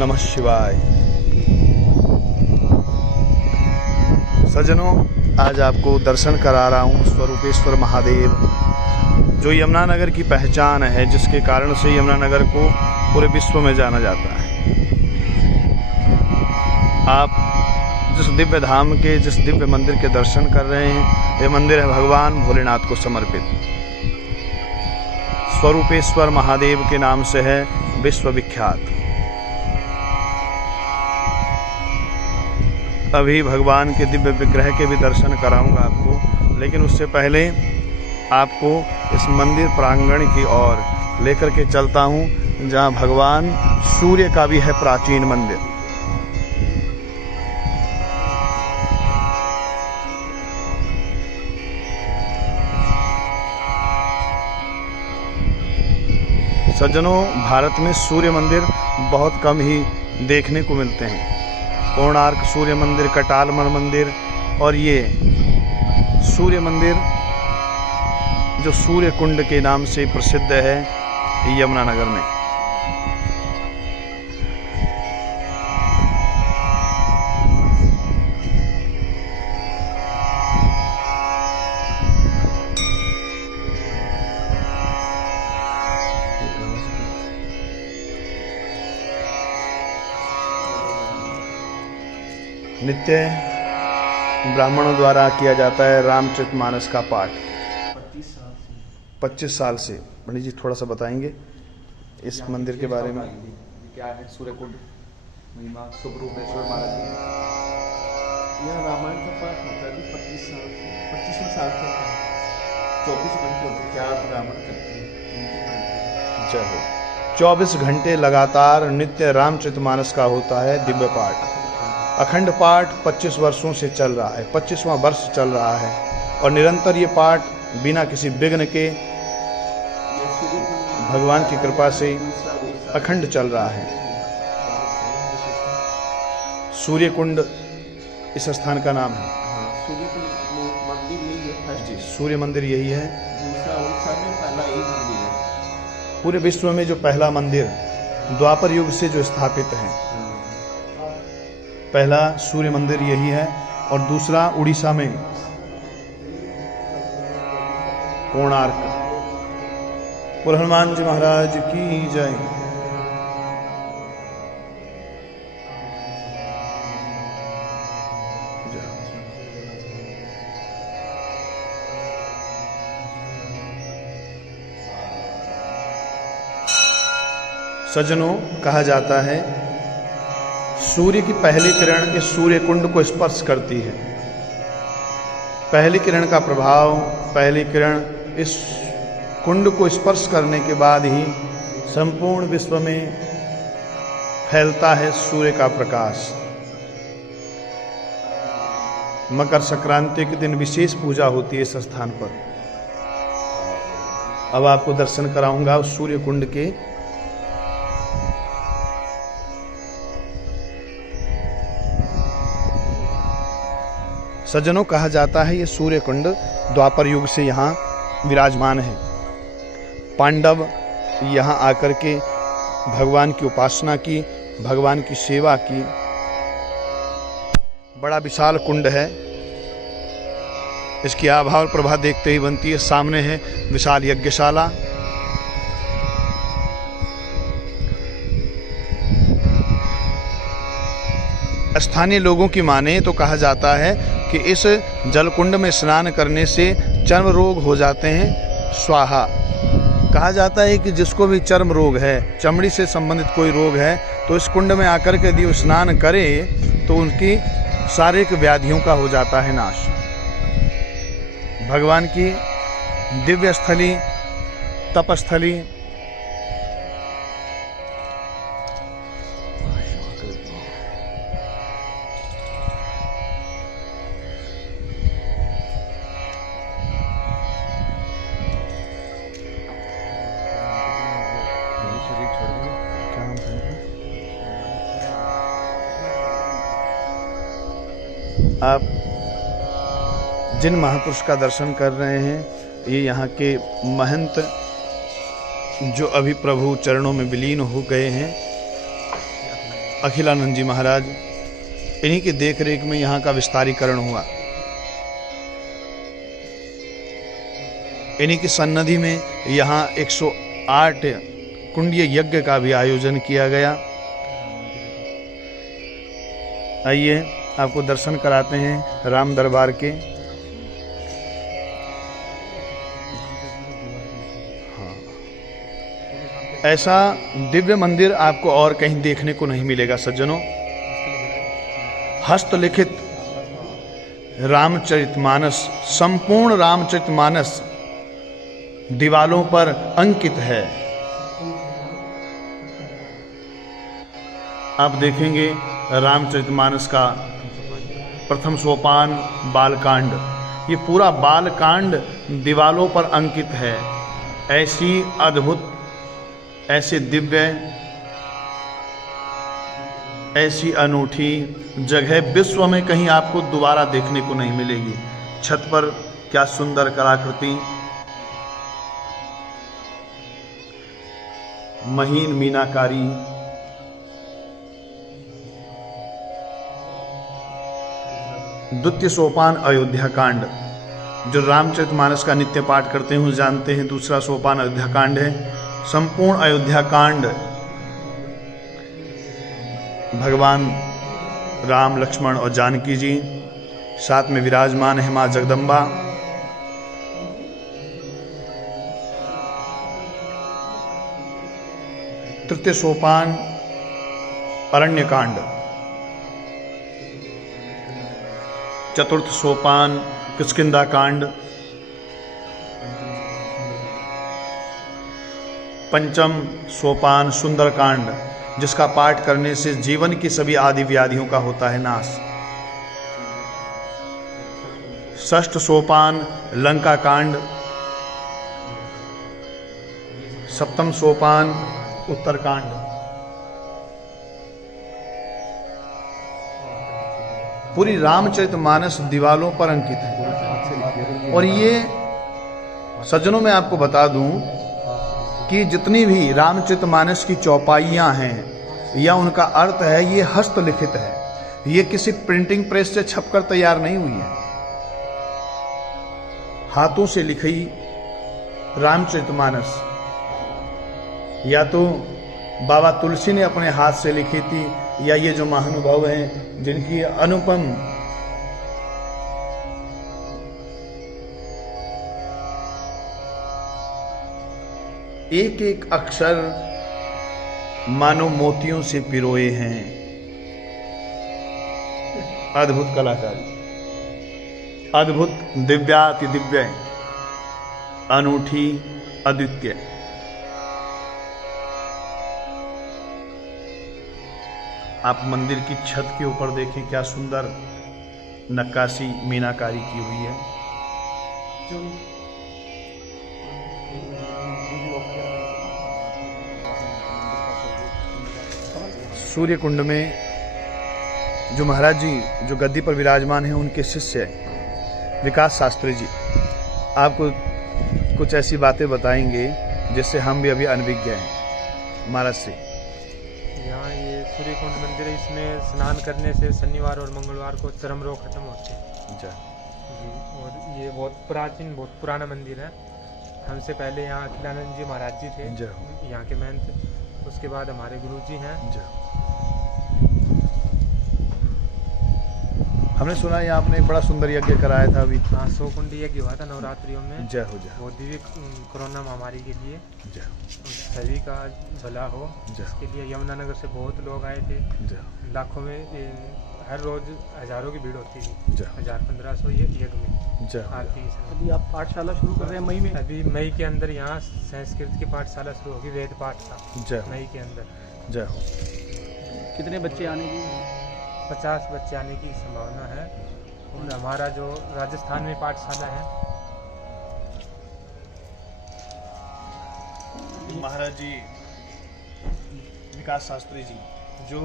नमः शिवाय। सज्जनों, आज आपको दर्शन करा रहा हूँ स्वरूपेश्वर महादेव, जो यमुनानगर की पहचान है, जिसके कारण से यमुनानगर को पूरे विश्व में जाना जाता है। आप जिस दिव्य धाम के, जिस दिव्य मंदिर के दर्शन कर रहे हैं, ये मंदिर है भगवान भोलेनाथ को समर्पित। स्वरूपेश्वर महादेव के नाम से है विश्वविख्यात। अभी भगवान के दिव्य विग्रह के भी दर्शन कराऊंगा आपको, लेकिन उससे पहले आपको इस मंदिर प्रांगण की ओर लेकर के चलता हूं, जहां भगवान सूर्य का भी है प्राचीन मंदिर। सज्जनों, भारत में सूर्य मंदिर बहुत कम ही देखने को मिलते हैं। कोणार्क सूर्य मंदिर, कटालमल मंदिर और ये सूर्य मंदिर जो सूर्य कुंड के नाम से प्रसिद्ध है यमुनानगर में। नित्य ब्राह्मणों द्वारा किया जाता है रामचरितमानस का पाठ 25 साल से। पंडित जी थोड़ा सा बताएंगे इस मंदिर के बारे में। क्या है सूर्यकुंड महिमा स्वरूपेश्वर महाराज जी। यह रामायण का पाठ होता है 25वें साल तक है। 24 घंटे होते क्या रामायण करते हैं। जय हो। 24 घंटे लगातार नित्य रामचरितमानस का होता है दिव्य पाठ। अखंड पाठ 25 वर्षों से चल रहा है, 25वां वर्ष चल रहा है और निरंतर ये पाठ बिना किसी विघ्न के भगवान की कृपा से अखंड चल रहा है। सूर्य कुंड इस स्थान का नाम है। जी, सूर्य मंदिर यही है। पूरे विश्व में जो पहला मंदिर द्वापर युग से जो स्थापित है, पहला सूर्य मंदिर यही है। और दूसरा उड़ीसा में कोणार्क। बोल हनुमान जी महाराज की जय। सज्जनों, कहा जाता है सूर्य की पहली किरण इस सूर्य कुंड को स्पर्श करती है। पहली किरण का प्रभाव, पहली किरण इस कुंड को स्पर्श करने के बाद ही संपूर्ण विश्व में फैलता है सूर्य का प्रकाश। मकर संक्रांति के दिन विशेष पूजा होती है इस स्थान पर। अब आपको दर्शन कराऊंगा उस सूर्य कुंड के। सज्जनों, कहा जाता है ये सूर्य कुंड द्वापर युग से यहाँ विराजमान है। पांडव यहाँ आकर के भगवान की उपासना की, भगवान की सेवा की। बड़ा विशाल कुंड है। इसकी आभा और प्रभा देखते ही बनती है। सामने है विशाल यज्ञशाला। स्थानीय लोगों की माने तो कहा जाता है कि इस जलकुंड में स्नान करने से चर्म रोग हो जाते हैं स्वाहा। कहा जाता है कि जिसको भी चर्म रोग है, चमड़ी से संबंधित कोई रोग है, तो इस कुंड में आकर के यदि स्नान करे तो उनकी शारीरिक व्याधियों का हो जाता है नाश। भगवान की दिव्य स्थली, तपस्थली। आप जिन महापुरुष का दर्शन कर रहे हैं, ये यहाँ के महंत जो अभी प्रभु चरणों में विलीन हो गए हैं, अखिलानंद जी महाराज, इन्हीं की देखरेख में यहाँ का विस्तारीकरण हुआ। इन्हीं की सन्निधि में यहाँ 108 कुंडीय यज्ञ का भी आयोजन किया गया। आइए आपको दर्शन कराते हैं राम दरबार के। हाँ, ऐसा दिव्य मंदिर आपको और कहीं देखने को नहीं मिलेगा सज्जनों। हस्तलिखित रामचरितमानस, संपूर्ण रामचरितमानस दीवालों पर अंकित है। आप देखेंगे रामचरितमानस का प्रथम सोपान बालकांड, ये पूरा बालकांड दीवालों पर अंकित है। ऐसी अद्भुत, ऐसे दिव्य, ऐसी अनूठी जगह विश्व में कहीं आपको दोबारा देखने को नहीं मिलेगी। छत पर क्या सुंदर कलाकृति, महीन मीनाकारी, द्वितीय सोपान अयोध्या कांड, जो रामचरितमानस का नित्य पाठ करते हैं जानते हैं दूसरा सोपान अयोध्या कांड है। संपूर्ण अयोध्या कांड भगवान राम, लक्ष्मण और जानकी जी साथ में विराजमान है मां जगदम्बा। तृतीय सोपान अरण्य कांड, चतुर्थ सोपान किष्किंधा कांड, पंचम सोपान सुंदर कांड, जिसका पाठ करने से जीवन की सभी आदि व्याधियों का होता है नाश। षष्ठ सोपान लंका कांड, सप्तम सोपान उत्तरकांड। पूरी रामचरितमानस दीवालों पर अंकित है। और ये सज्जनों में आपको बता दूं कि जितनी भी रामचरितमानस की चौपाइयां हैं या उनका अर्थ है, ये हस्तलिखित है। ये किसी प्रिंटिंग प्रेस से छपकर तैयार नहीं हुई है। हाथों से लिखी रामचरितमानस या तो बाबा तुलसी ने अपने हाथ से लिखी थी, या ये जो महानुभाव हैं जिनकी अनुपम एक एक अक्षर मानो मोतियों से पिरोए हैं। अद्भुत कलाकारी, अद्भुत, दिव्याति दिव्य, अनूठी, अद्वितीय। आप मंदिर की छत के ऊपर देखें क्या सुंदर नक्काशी मीनाकारी की हुई है। सूर्य कुंड में जो महाराज जी जो गद्दी पर विराजमान हैं, उनके शिष्य विकास शास्त्री जी आपको कुछ ऐसी बातें बताएंगे जिससे हम भी अभी अनभिज्ञ हैं महाराज से। यहाँ ये सूर्य कुंड मंदिर है, इसमें स्नान करने से शनिवार और मंगलवार को चर्म रोग खत्म होते हैं जी। और ये बहुत प्राचीन, बहुत पुराना मंदिर है। हमसे पहले यहाँ अखिलानंद जी महाराज जी थे, यहाँ के महंत। उसके बाद हमारे गुरु जी हैं। हमने सुना है आपने एक बड़ा सुंदर यज्ञ कराया था अभी। हाँ, 100 कुंडी यज्ञ हुआ था नवरात्रियों में। जय हो जय। वो दिव्य कोरोना महामारी के लिए जय, सभी का भला हो, इसके लिए यमुनानगर से बहुत लोग आए थे। लाखों में हर रोज हजारों की भीड़ होती थी। 1000-1500 ये यज्ञ में आरती। अभी आप पाठशाला शुरू कर रहे हैं मई में? अभी मई के अंदर यहाँ संस्कृत की पाठशाला शुरू होगी, वेद पाठ का मई के अंदर। जय हो। कितने बच्चे आने की? 50 बच्चे आने की संभावना है। और हमारा जो राजस्थान में पाठशाला है, महाराज जी विकास शास्त्री जी जो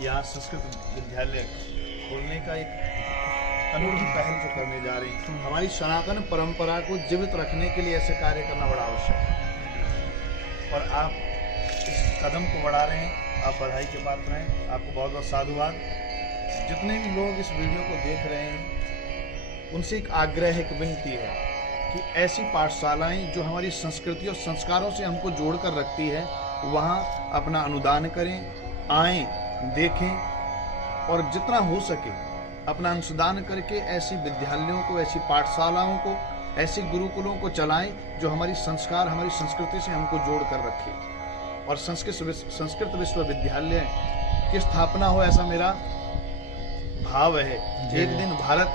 यहाँ संस्कृत विद्यालय खोलने का एक अनूठी पहल जो करने जा रही है, हमारी सनातन परंपरा को जीवित रखने के लिए ऐसे कार्य करना बड़ा आवश्यक है। और आप इस कदम को बढ़ा रहे हैं, आप बधाई के पात्र हैं। आपको बहुत बहुत साधुवाद। जितने भी लोग इस वीडियो को देख रहे हैं उनसे एक आग्रह है, एक विनती है कि ऐसी पाठशालाएं जो हमारी संस्कृति और संस्कारों से हमको जोड़ कर रखती है, वहाँ अपना अनुदान करें, आएं, देखें और जितना हो सके अपना अंशदान करके ऐसी विद्यालयों को, ऐसी पाठशालाओं को, ऐसे गुरुकुलों को चलाएं जो हमारी संस्कार, हमारी संस्कृति से हमको जोड़ कर रखे। और संस्कृत विश्वविद्यालय की स्थापना हो, ऐसा मेरा भाव है। एक दिन भारत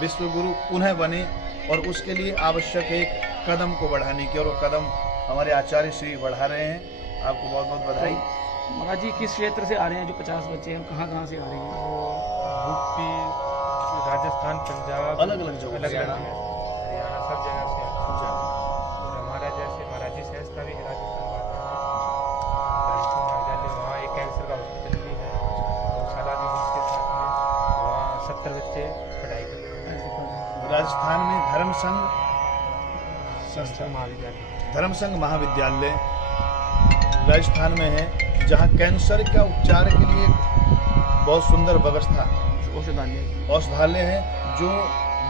विश्व गुरु पुनः बने और उसके लिए आवश्यक एक कदम को बढ़ाने की, और वो कदम हमारे आचार्य श्री बढ़ा रहे हैं। आपको बहुत बहुत बधाई। महाराज जी किस क्षेत्र से आ रहे हैं जो 50 बच्चे हैं, कहाँ कहाँ से आ रहे हैं? यूपी, राजस्थान, पंजाब, अलग अलग जगह से, हरियाणा, सब जगह से आते हैं। और हमारा जैसे महाराजी संस्था भी है राजस्थान महाविद्यालय, वहाँ एक कैंसर का हॉस्पिटल भी है, गौशाला भी उसके साथ में, वहाँ 70 बच्चे पढ़ाई करते हैं। राजस्थान में धर्म संघ संस्था, महाविद्यालय, धर्म संघ महाविद्यालय राजस्थान में है, जहाँ कैंसर का उपचार के लिए बहुत सुंदर व्यवस्था, औषधालय है जो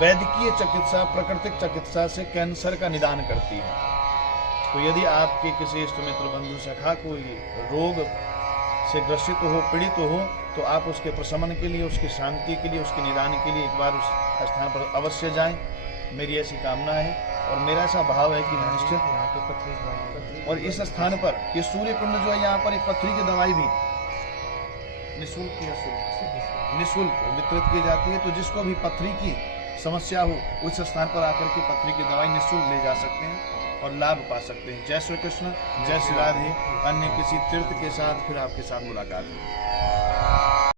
वैद्यकीय चिकित्सा, प्राकृतिक चिकित्सा से कैंसर का निदान करती है। तो यदि आपके किसी इष्ट मित्र बंधु सखा कोई रोग से ग्रसित हो, पीड़ित हो, तो आप उसके प्रशमन के लिए, उसकी शांति के लिए, उसके निदान के लिए एक बार उस स्थान पर अवश्य जाएं। मेरी ऐसी कामना है और मेरा ऐसा भाव है कि निश्चित यहाँ पे पथरी, और इस स्थान पर ये सूर्य कुंड जो है, यहाँ पर एक पथरी की दवाई भी निःशुल्क वितरित की जाती है। तो जिसको भी पथरी की समस्या हो, उस स्थान पर आकर के पथरी की दवाई निःशुल्क ले जा सकते हैं और लाभ पा सकते हैं। जय श्री कृष्ण, जय श्री राधे। अन्य किसी तीर्थ के साथ फिर आपके साथ मुलाकात होगी।